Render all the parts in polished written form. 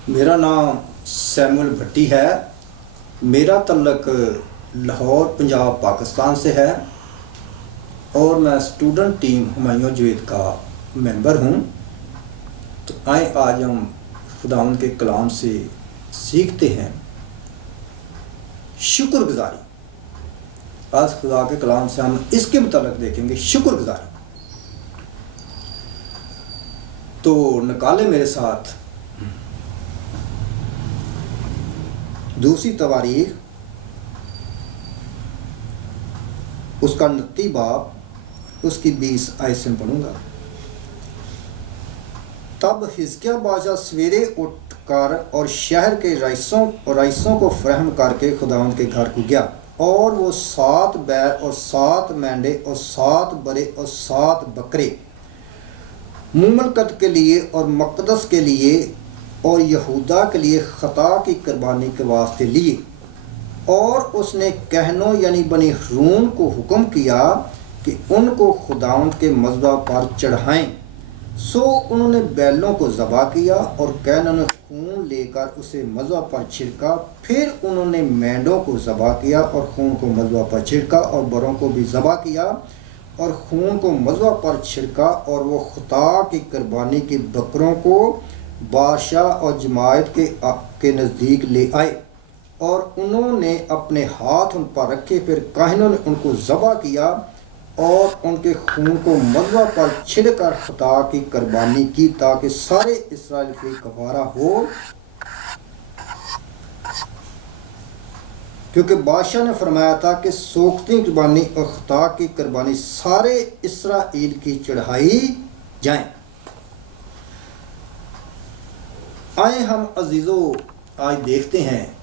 मेरा नाम सैमुअल भट्टी है। मेरा तल्लक लाहौर पंजाब पाकिस्तान से है और मैं स्टूडेंट टीम हुमायूं जवेद का मेंबर हूँ। तो आए आज हम खुदावंद के कलाम से सीखते हैं शुक्रगुजारी। आज खुदा के कलाम से हम इसके मुतालिक देखेंगे शुक्रगुजारी। तो निकाले मेरे साथ दूसरी तवारीख उसका 29 बाब उसकी 20 आयत से पढ़ूंगा। तब हिजकिय्याह बादशाह सवेरे उठकर और शहर के रईसों को फरहम करके खुदावंद के घर को गया, और वो 7 बैल और 7 मेंढे और 7 बरे और 7 बकरे मुमलकत के लिए और मकदस के लिए और यहूदा के लिए खता की कुर्बानी के वास्ते लिए। और उसने कहनों यानी बनी रून को हुक्म किया कि उनको खुदावंद के मज़बा पर चढ़ाएं। सो उन्होंने बैलों को ज़बा किया और कहनों ने खून लेकर उसे मज़बा पर छिड़का। फिर उन्होंने मेंढों को ज़बा किया और खून को मज़बा पर छिड़का, और बरों को भी ज़बा किया और खून को मज़बा पर छिड़का। और वो खुदा की कुर्बानी के बकरों को बादशाह और जमायत के नज़दीक ले आए, और उन्होंने अपने हाथ उन पर रखे। फिर काहिनों ने उनको ज़बह किया और उनके खून को मज़बा पर छिड़कर खुदा की कुर्बानी की, ताकि सारे इस्राएल की कफारा हो। क्योंकि बादशाह ने फरमाया था कि सोख्ती कुर्बानी और खुदा की कुर्बानी सारे इस्राएल की चढ़ाई जाएं। आए हम अजीज़ों आज देखते हैं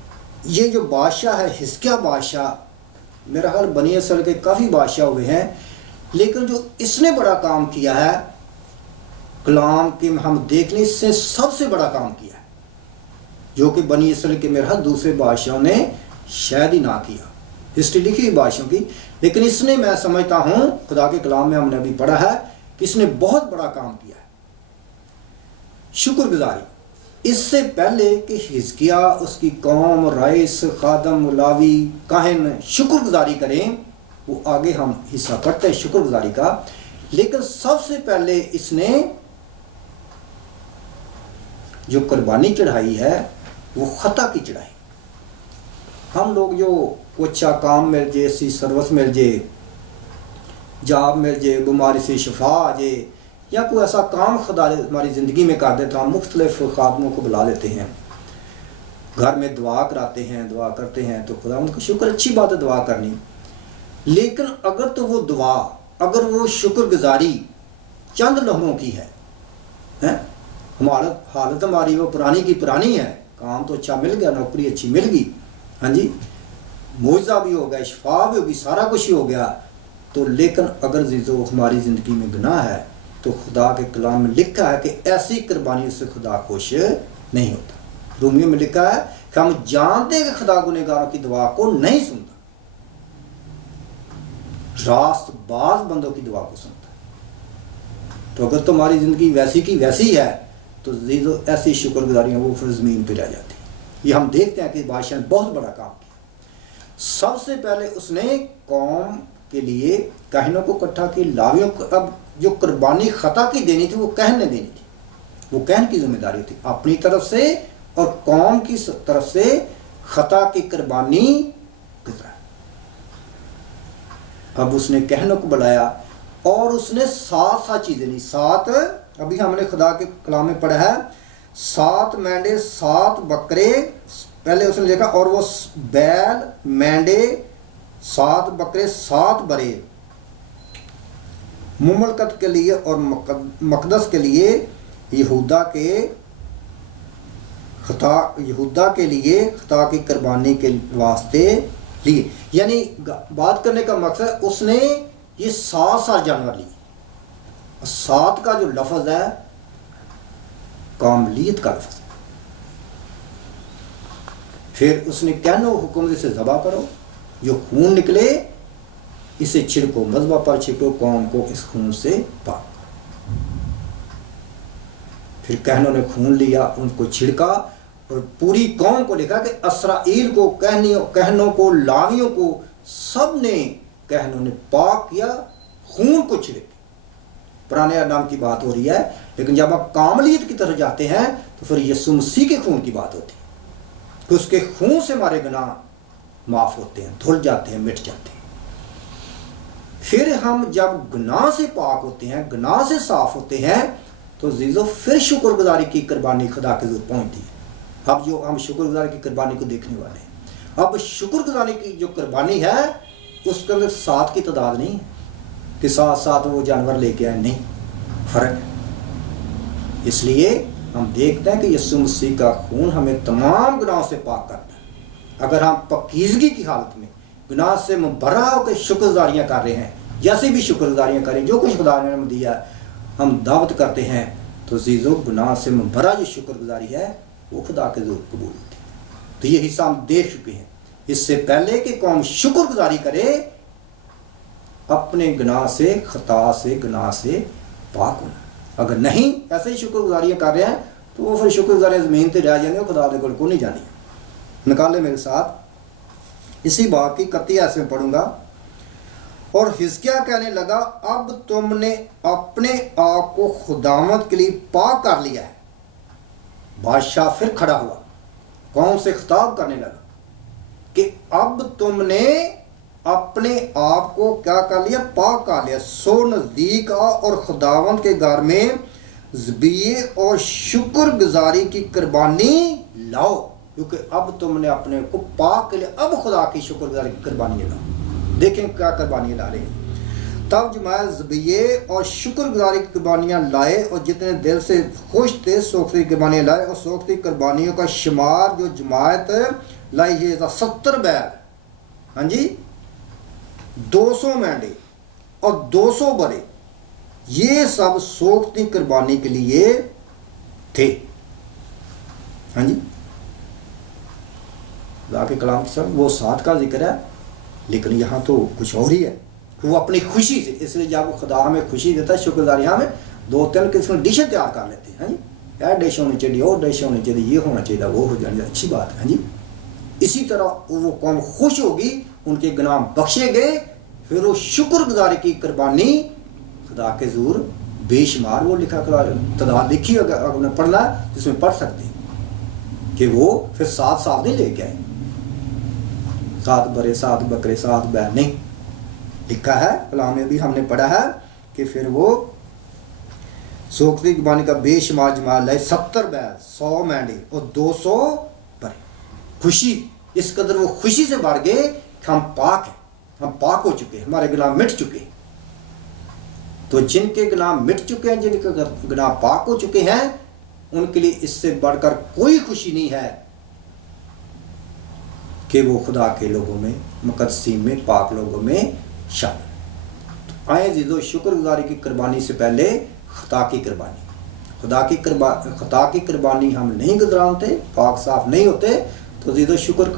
ये जो बादशाह है हिजकिय्याह बादशाह, मेरा ख्याल बनी इसराइल के काफ़ी बादशाह हुए हैं, लेकिन जो इसने बड़ा काम किया है कलाम के हम देख लें, इससे सबसे बड़ा काम किया है जो कि बनी इसराइल के मेरा दूसरे बादशाहों ने शायद ही ना किया। हिस्ट्री लिखी हुई बादशाहों की, लेकिन इसने, मैं समझता हूँ खुदा के कलाम में हमने अभी पढ़ा है कि इसने बहुत बड़ा काम किया है शुक्रगुजारी। इससे पहले कि हिजकिय्याह, उसकी कौम, रईस, खादम, लावी, काहिन शुक्रगुजारी करें, वो आगे हम हिस्सा पढ़ते हैं शुक्रगुजारी का। लेकिन सबसे पहले इसने जो कुर्बानी चढ़ाई है वो खता की चढ़ाई। हम लोग जो अच्छा काम मिल जाए, ऐसी सर्विस मिल जाए, जॉब मिल जाए, बीमारी से शिफा आ जाए, या कोई ऐसा काम खुदा हमारी ज़िंदगी में कर देता, हम मुख्तलिफ खादमों को बुला लेते हैं, घर में दुआ कराते हैं, दुआ करते हैं, तो खुदा उनका शुक्र, अच्छी बात है दुआ करनी। लेकिन अगर तो वो दुआ, अगर वो शुक्रगुजारी चंद लम्हों की है, हालत हमारी वो पुरानी की पुरानी है, काम तो अच्छा मिल गया, नौकरी अच्छी मिल गई, हाँ जी, मुआवजा भी हो गया, शिफा भी होगी, सारा कुछ ही हो गया, तो लेकिन अगर जीजो हमारी ज़िंदगी में गुनाह है तो खुदा के कलाम में लिखा है कि ऐसी कुर्बानी से खुदा खुश नहीं होता। रोमियो में लिखा है कि हम जानते हैं कि खुदा गुनहगारों की दुआ को नहीं सुनता, रास्तबाज बंदों की दुआ को सुनता। तो अगर तुम्हारी ज़िंदगी वैसी की वैसी है तो जीजो ऐसी शुक्रगुजारियाँ वो फिर ज़मीन पर रह जाती। ये हम देखते हैं कि बादशाह ने बहुत बड़ा काम किया। सबसे पहले उसने कौम के लिए काहिनों को इकट्ठा की, लावियों को, अब जो कुर्बानी खता की देनी थी वो कहन ने देनी थी, वो कहन की जिम्मेदारी थी अपनी तरफ से, और कौम की तरफ से खता की कुर्बानी गुजरा। अब उसने कहनों को बुलाया और उसने 7 चीज़ें ली। 7, अभी हमने खुदा के कलाम में पढ़ा है, 7 मेंढे 7 बकरे पहले उसने लिखा, और वो बैल मेंढे 7 बकरे 7 बरे मुमलकत के लिए और मकदस के लिए यहूदा के लिए खता की कुर्बानी के वास्ते लिए। यानी बात करने का मकसद उसने ये 7 जानवर लिए। 7 का जो लफ्ज़ है कामलियत का लफ्ज़। फिर उसने कहना हुक्म से ज़बा करो, जो खून निकले इसे छिड़को, मज़बा पर छिड़को, कौम को इस खून से पाक। फिर कहनों ने खून लिया, उनको छिड़का اور پوری قوم کو لکھا کہ اسرائیل کو کہنوں کو لاویوں کو سب نے کہنوں نے پاک کیا خون کو چھڑک. پرانے نام کی بات ہو رہی ہے، لیکن جب آپ کاملیت کی طرف جاتے ہیں تو پھر یسوع مسیح کے خون کی بات ہوتی ہے کہ اس کے خون سے ہمارے گناہ معاف ہوتے ہیں، دھل جاتے ہیں، مٹ جاتے ہیں. پھر ہم جب گناہ سے پاک ہوتے ہیں، گناہ سے صاف ہوتے ہیں، تو عزیزو پھر شکر گزاری کی قربانی خدا کے ضرور پہنچتی ہے. اب جو ہم شکر گزاری کی قربانی کو دیکھنے والے ہیں، اب شکر گزاری کی جو قربانی ہے اس کے اندر سات کی تعداد نہیں ہے کہ ساتھ ساتھ وہ جانور لے کے آئے، نہیں، فرق ہے. اس لیے ہم دیکھتے ہیں کہ یسوع مسیح کا خون ہمیں تمام گناہوں سے پاک کرتا ہے. اگر ہم پاکیزگی کی حالت میں گناہ سے مبرہ ہو کے شکر گزاریاں کر رہے ہیں، جیسے بھی شکر گزاریاں کریں، جو کچھ خدا نے ہمیں دیا ہم دعوت کرتے ہیں، تو عزیزو گناہ سے مبرہ جو شکر گزاری ہے وہ خدا کے ضرور قبول ہوتی ہے. تو یہ حصہ ہم دیکھ چکے ہیں. اس سے پہلے کہ قوم شکر گزاری کرے، اپنے گناہ سے، خطا سے، گناہ سے پاک ہونا. اگر نہیں ایسے ہی شکر گزاریاں کر رہے ہیں تو وہ پھر شکر گزاریاں زمین تے رہ جائیں گے، خدا دے کو نہیں جانی. نکالے میرے ساتھ اسی بات کی 31 ایسے میں پڑھوں گا. اور حزقیہ کہنے لگا اب تم نے اپنے آپ کو خداوند کے لیے پاک کر لیا ہے. بادشاہ پھر کھڑا ہوا، قوم سے خطاب کرنے لگا کہ اب تم نے اپنے آپ کو کیا کر لیا؟ پاک کر لیا. سو نزدیک آ اور خداوند کے گھر میں ذبیحے اور شکر گزاری کی قربانی لاؤ، کیونکہ اب تم نے اپنے کو پاک کے لیے اب خدا کی شکر گزاری کی قربانی لاؤ. دیکھیں کیا قربانیاں لا رہے ہیں. تب جماعت ذبیحے اور شکر گزاری کی قربانیاں لائے، اور جتنے دل سے خوش تھے سوکھتی قربانیاں لائے. اور سوکھتی قربانیوں کا شمار جو جماعت لائی یہ تھا 70 بیل، ہاں جی، 200 مینڈے اور 200 برے. یہ سب سوکھتی قربانی کے لیے تھے. ہاں جی، خدا کے کلام کے ساتھ وہ ساتھ کا ذکر ہے، لیکن یہاں تو کچھ اور ہی ہے. وہ اپنی خوشی سے، اس لیے جب خدا ہمیں خوشی دیتا ہے شکر گزاری ہمیں 2-3 قسم ڈشیں تیار کر لیتے ہیں. ہاں جی، یہ ڈش ہونی چاہیے، اور ڈش ہونی چاہیے، یہ ہونا چاہیے، وہ ہو جانی اچھی بات ہے. ہاں جی، اسی طرح وہ قوم خوش ہوگی، ان کے گناہ بخشے گئے، پھر وہ شکر گزاری کی قربانی خدا کے حضور بے شمار، وہ لکھا تعداد لکھی اگر آپ نے پڑھنا ہے جس میں پڑھ سکتے ہیں کہ وہ پھر 7 سال نہیں لے کے آئے، 7 برے 7 بکرے 7 بیل نہیں. لکھا ہے کلام میں بھی ہم نے پڑھا ہے کہ پھر وہ سوکھتی قربانی کا بے شمار جماعت لائے، 70 بیل، 100 مینڈے اور 200 برے. خوشی اس قدر وہ خوشی سے بڑھ گئے کہ ہم پاک ہیں، ہم پاک ہو چکے ہیں، ہمارے گناہ مٹ چکے ہیں. تو جن کے گناہ مٹ چکے ہیں، جن کے گناہ پاک ہو چکے ہیں، ان کے لیے اس سے بڑھ کر کوئی خوشی نہیں ہے کہ وہ خدا کے لوگوں میں، مقدسین میں، پاک لوگوں میں شامل. تو آئیں عزیزو، شکر گزاری کی قربانی سے پہلے خطا کی قربانی، خطا کی قربانی ہم نہیں گزرانتے، پاک صاف نہیں ہوتے، تو عزیزو شکر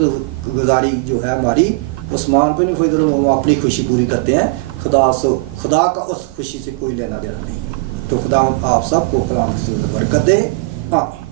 گزاری جو ہے ہماری عثمان پہ نہیں، ہم اپنی خوشی پوری کرتے ہیں، خدا کا اس خوشی سے کوئی لینا دینا نہیں. تو خدا آپ سب کو کلام سے برکت دے. آمین.